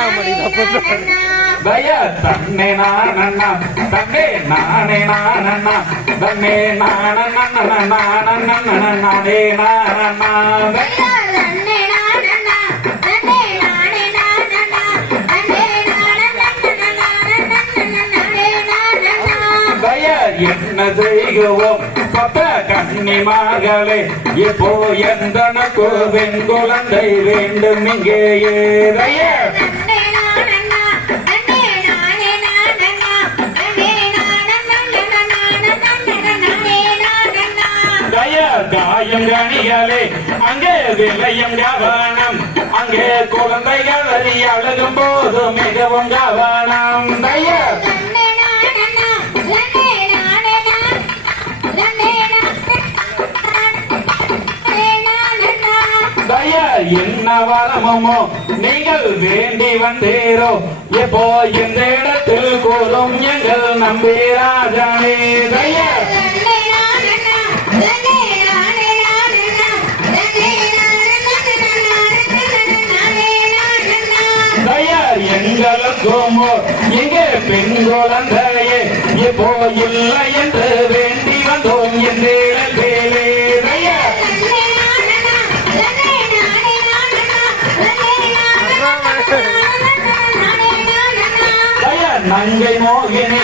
ஆக மாட்டேங்குது தய தன்னே நானண்ணா தன்னே நானே நானண்ணா தன்னே நானே நானண்ணா என்ன செய்குவோம் பப்ப கன்னி மகளே எப்போ எந்த பெண் குழந்தை வேண்டும் இங்கேயே காயம் கணிகளே அங்கே விளையும் கவனம். அங்கே குழந்தைகள் அழுகும் போது மிகவும் கவனம். என்ன வரமுமோ? நீங்கள் வேண்டி வந்தீரோ? எப்போ இந்த இடத்தில் கூறும் எங்கள் நம்பிராஜனே தய எங்களுக்கும் இங்கே பெண் குழந்தையே இப்போ இல்லை என்று வேண்டி வந்தோம் வேலே தய தய நங்கை மோகினி